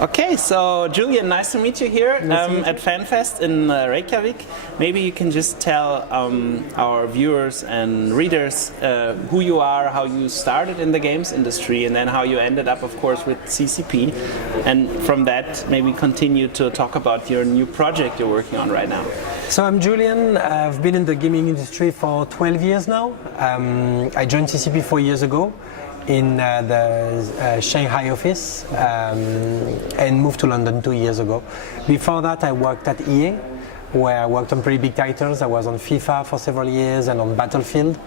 Okay, so Julien, nice to meet you here at Fanfest in Reyjkavik. Maybe you can just tell our viewers and readers who you are, how you started in the games industry, and then how you ended up, of course, with CCP. And from that, maybe continue to talk about your new project you're working on right now. So I'm Julien. I've been in the gaming industry for 12 years now. I joined CCP 4 years ago in the Shanghai office and moved to London 2 years ago. Before that, I worked at EA, where I worked on pretty big titles. I was on FIFA for several years and on Battlefield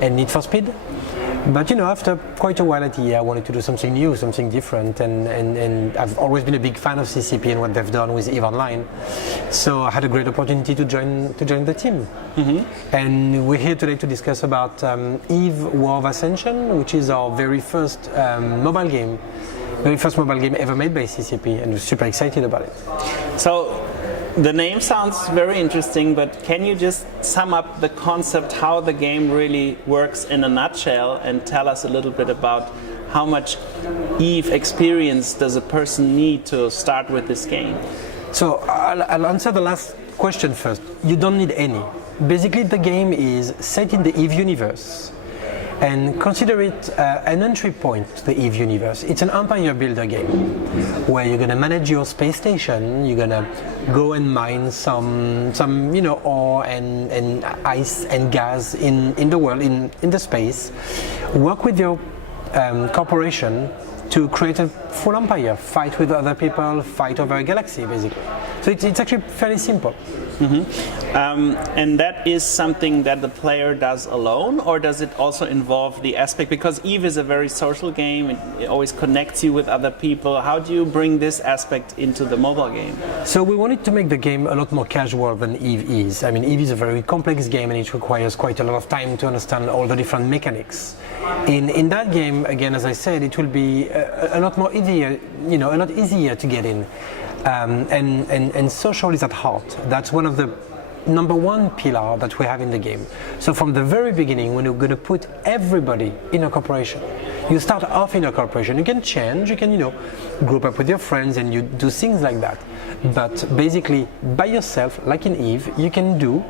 and Need for Speed. But after quite a while at EA, I wanted to do something new, something different, and I've always been a big fan of CCP and what they've done with EVE Online. So I had a great opportunity to join the team. Mm-hmm. And we're here today to discuss about EVE War of Ascension, which is our very first mobile game ever made by CCP, and we're super excited about it. So the name sounds very interesting, but can you just sum up the concept, how the game really works in a nutshell, and tell us a little bit about how much EVE experience does a person need to start with this game? So I'll answer the last question first. You don't need any. Basically, the game is set in the EVE universe. And consider it an entry point to the EVE universe. It's an empire builder game where you're going to manage your space station. You're going to go and mine some ore and ice and gas in the world, in the space. Work with your corporation to create a full empire. Fight with other people. Fight over a galaxy, basically. So it's actually fairly simple. Mm-hmm. And that is something that the player does alone, or does it also involve the aspect, because EVE is a very social game, it always connects you with other people. How do you bring this aspect into the mobile game? So we wanted to make the game a lot more casual than EVE is. I mean, EVE is a very complex game and it requires quite a lot of time to understand all the different mechanics. In that game, again, as I said, it will be a lot more easier, a lot easier to get in. And social is at heart. That's one of the number one pillar that we have in the game. So from the very beginning, when you're going to put everybody in a corporation, you start off in a corporation. You can change, you can, group up with your friends and you do things like that. But basically, by yourself, like in EVE, you can do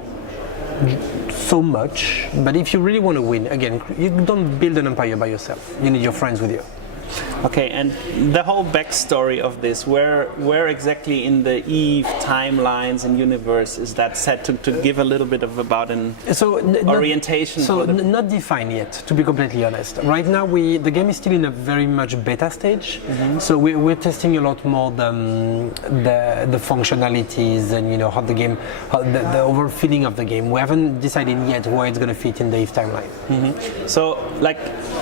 so much. But if you really want to win, again, you don't build an empire by yourself. You need your friends with you. Okay, and the whole backstory of this, where exactly in the EVE timelines and universe is that set, to give a little bit of about an orientation? Not defined yet, to be completely honest. Right now, the game is still in a very much beta stage, so we're testing a lot more the functionalities and how the game, the overall feeling of the game. We haven't decided yet where it's going to fit in the EVE timeline. Mm-hmm. So,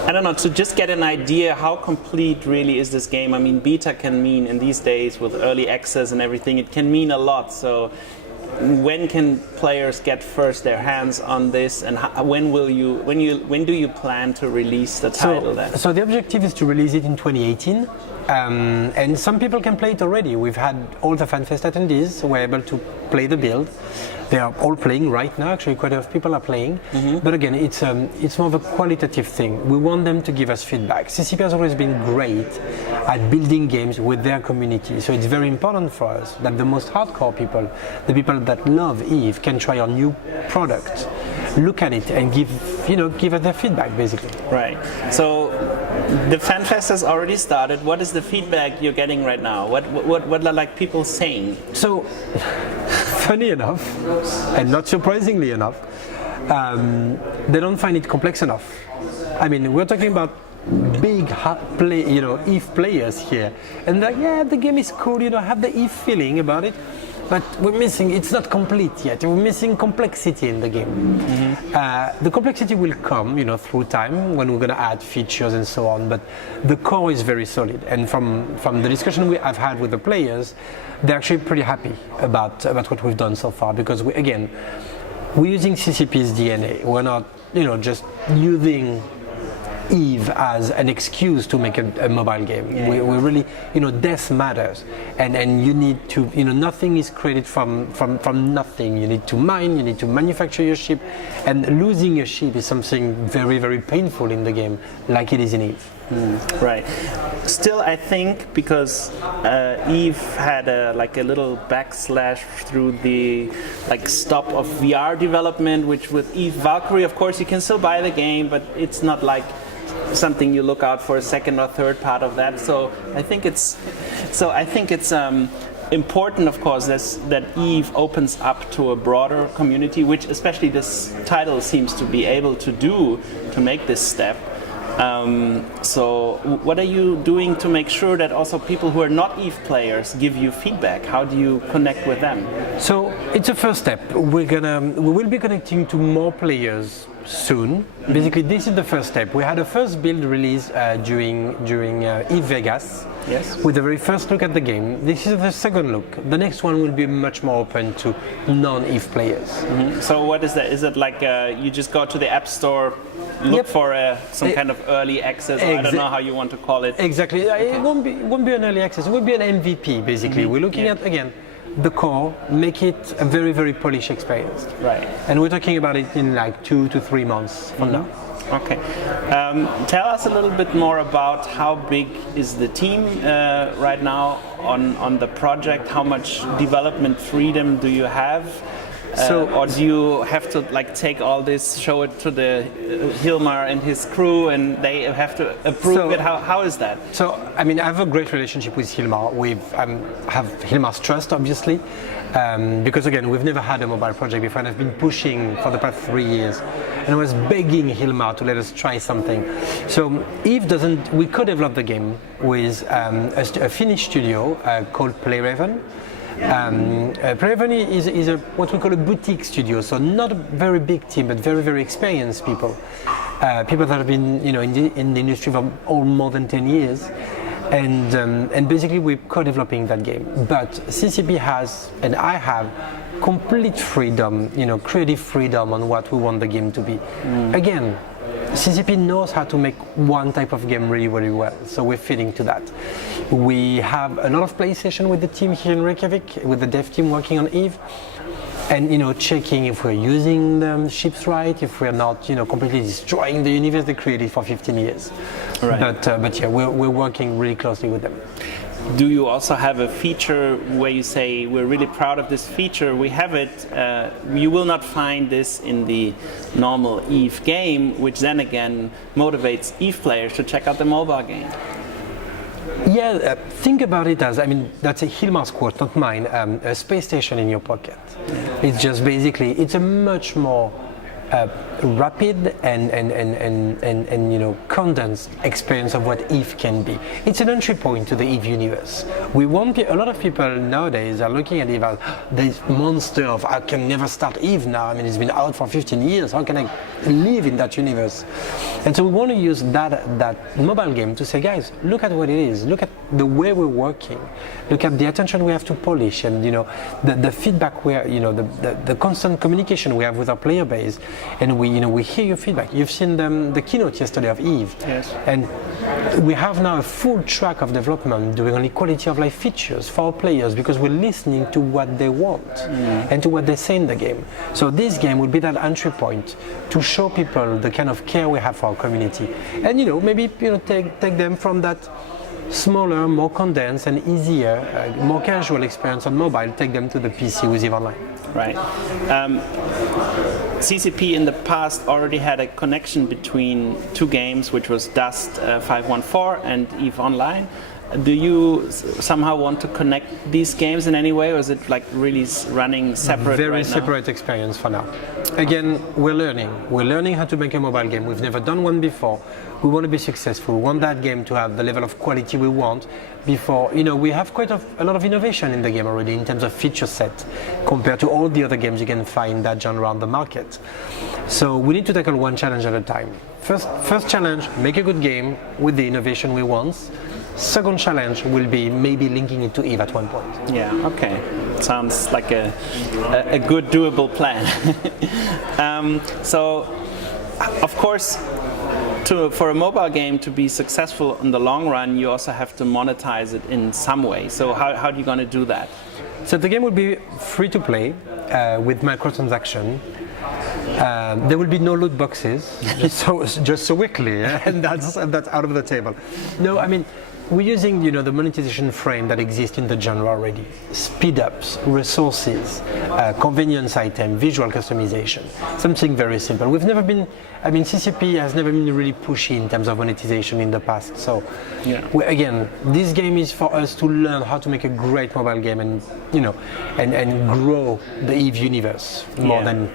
I don't know, to just get an idea how complete really is this game. I mean, beta can mean, in these days with early access and everything, it can mean a lot. So when can players get first their hands on this, and when do you plan to release the title then? So the objective is to release it in 2018. And some people can play it already. We've had all the Fanfest attendees who were able to play the build. They are all playing right now. Actually, quite a lot of people are playing. Mm-hmm. But again, it's more of a qualitative thing. We want them to give us feedback. CCP has always been great at building games with their community. So it's very important for us that the most hardcore people, the people that love EVE, can try our new product, look at it, and give us their feedback, basically. Right. So the Fanfest has already started. What is the feedback you're getting right now? What are people saying? So, funny enough, and not surprisingly enough, they don't find it complex enough. I mean, we're talking about big EVE players here, and the game is cool. Have the EVE feeling about it. But it's not complete yet. We're missing complexity in the game. Mm-hmm. The complexity will come, through time when we're going to add features and so on. But the core is very solid. And from the discussion I've had with the players, they're actually pretty happy about what we've done so far, because we're using CCP's DNA. We're not, just using EVE as an excuse to make a mobile game. Yeah. We really, death matters, and you need to, nothing is created from nothing. You need to mine, you need to manufacture your ship, and losing your ship is something very, very painful in the game, like it is in EVE. Right. Still, I think because Eve had a little backslash through the stop of VR development, which with Eve Valkyrie, of course, you can still buy the game, but it's not like something you look out for a second or third part of that. So I think it's important, of course, that Eve opens up to a broader community, which especially this title seems to be able to do to make this step. So what are you doing to make sure that also people who are not Eve players give you feedback? How do you connect with them? So it's a first step. We will be connecting to more players soon. Basically, this is the first step. We had a first build release during Eve Vegas. Yes. With the very first look at the game. This is the second look. The next one will be much more open to non-Eve players. So what is that? Is it like you just go to the App Store, look for some kind of early access? Or I don't know how you want to call it. Exactly. Okay. It won't be an early access. It will be an MVP, basically. We're looking at, again, the core, make it a very, very polished experience. Right. And we're talking about it in like 2 to 3 months from now. Okay. Tell us a little bit more about how big is the team right now on the project? How much development freedom do you have? Or do you have to take all this, show it to the Hilmar and his crew, and they have to approve it? How is that? So, I mean, I have a great relationship with Hilmar. We have Hilmar's trust, obviously, because again, we've never had a mobile project before, and I've been pushing for the past 3 years, and I was begging Hilmar to let us try something. So, we co-developed the game with a Finnish studio called PlayRaven. PlayRaven is what we call a boutique studio, so not a very big team, but very, very experienced people. People that have been, in the industry for more than 10 years, and basically we're co-developing that game. But CCP has, and I have, complete freedom, creative freedom on what we want the game to be. Again, CCP knows how to make one type of game really, really well, so we're fitting to that. We have a lot of play session with the team here in Reyjkavik, with the dev team working on Eve, and checking if we're using the ships right, if we're not completely destroying the universe they created for 15 years. Right. But yeah, we're working really closely with them. Do you also have a feature where you say, we're really proud of this feature, we have it, you will not find this in the normal Eve game, which then again motivates Eve players to check out the mobile game? Yeah, think about it as, that's a Hilmar's quote, not mine, a space station in your pocket. It's just basically, it's a much more rapid and condensed experience of what Eve can be. It's an entry point to the Eve universe. A lot of people nowadays are looking at Eve as this monster of I can never start Eve now. It's been out for 15 years. How can I live in that universe? And so we want to use that mobile game to say, guys, look at what it is. Look at the way we're working. Look at the attention we have to polish, and the feedback the constant communication we have with our player base. And we hear your feedback. You've seen the keynote yesterday of Eve. Yes. And we have now a full track of development doing only quality of life features for our players, because we're listening to what they want and to what they say in the game. So this game will be that entry point to show people the kind of care we have for our community. And maybe take them from that smaller, more condensed and easier, more casual experience on mobile, take them to the PC with Eve Online. Right. CCP in the past already had a connection between two games, which was Dust 514 and Eve Online. Do you somehow want to connect these games in any way, or is it really running separate? Very right separate experience for now. Again, we're learning. We're learning how to make a mobile game. We've never done one before. We want to be successful. We want that game to have the level of quality we want before. We have quite a lot of innovation in the game already in terms of feature set compared to all the other games you can find in that genre on the market. So we need to tackle one challenge at a time. First challenge, make a good game with the innovation we want. Second challenge will be maybe linking it to Eve at one point. Yeah, okay. Sounds like a good doable plan. So, of course, for a mobile game to be successful in the long run, you also have to monetize it in some way. So how are you going to do that? So the game will be free to play with microtransaction. There will be no loot boxes, just so we're clear, and that's out of the table. No, I mean, we're using the monetization frame that exists in the genre already. Speed ups, resources, convenience item, visual customization, something very simple. CCP has never been really pushy in terms of monetization in the past. So again, this game is for us to learn how to make a great mobile game and grow the EVE universe more than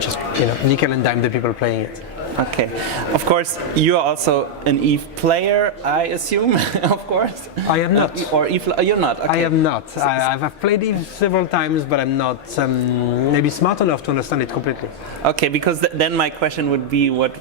just nickel and dime the people playing it. Okay. Of course, you are also an EVE player, I assume. Of course. I am not. Or EVE, you're not. Okay. I am not. I've played EVE several times, but I'm not maybe smart enough to understand it completely. Okay, because then my question would be, what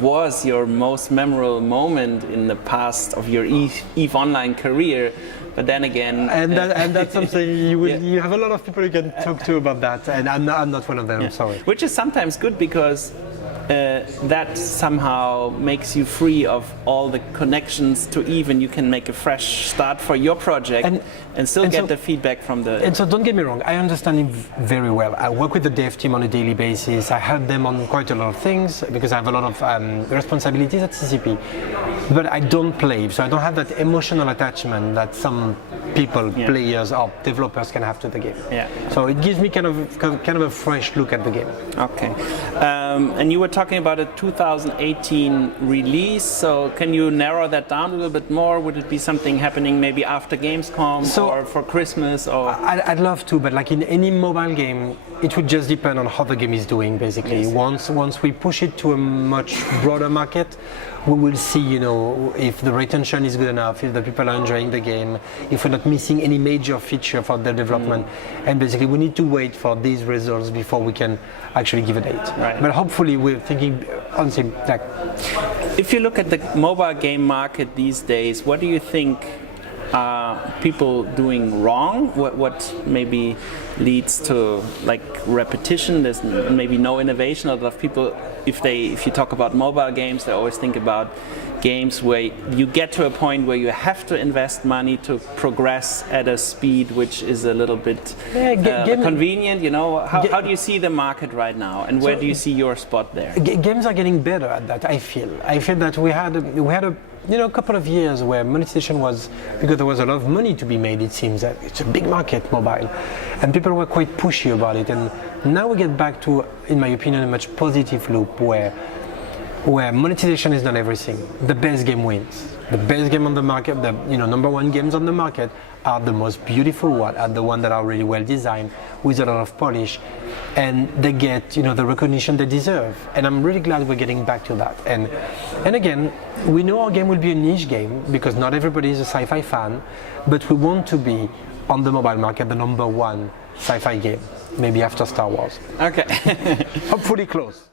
was your most memorable moment in the past of your EVE Online career? But then again, and that's something you have a lot of people you can talk to about that, and I'm not one of them. I'm sorry. Which is sometimes good because that somehow makes you free of all the connections to EVE, and you can make a fresh start for your project and still get the feedback from the. And so don't get me wrong, I understand EVE very well. I work with the dev team on a daily basis. I help them on quite a lot of things because I have a lot of responsibilities at CCP. But I don't play, so I don't have that emotional attachment that some people, players or developers can have to the game. Yeah. So it gives me kind of a fresh look at the game. Okay. And you were talking about a 2018 release, so can you narrow that down a little bit more? Would it be something happening maybe after Gamescom or for Christmas? Or I'd love to, but like in any mobile game, it would just depend on how the game is doing, basically. Yes. Once we push it to a much broader market, we will see, if the retention is good enough, if the people are enjoying the game, if we're not missing any major feature for the development. And basically, we need to wait for these results before we can actually give a date. Right. But hopefully, we're thinking, honestly, like. If you look at the mobile game market these days, what do you think are people doing wrong? What maybe leads to like repetition? There's maybe no innovation. A lot of people, if you talk about mobile games, they always think about games where you get to a point where you have to invest money to progress at a speed which is a little bit convenient. How do you see the market right now, and where do you see your spot there? Games are getting better at that. I feel that we had a couple of years where monetization was, because there was a lot of money to be made, it seems that it's a big market, mobile, and people were quite pushy about it. And now we get back to, in my opinion, a much positive loop where monetization is not everything. The best game wins. The best game on the market, the number one games on the market are the most beautiful one, are the ones that are really well designed with a lot of polish, and they get the recognition they deserve. And I'm really glad we're getting back to that. And again, we know our game will be a niche game because not everybody is a sci-fi fan, but we want to be on the mobile market the number one sci-fi game, maybe after Star Wars. Okay. Hopefully close.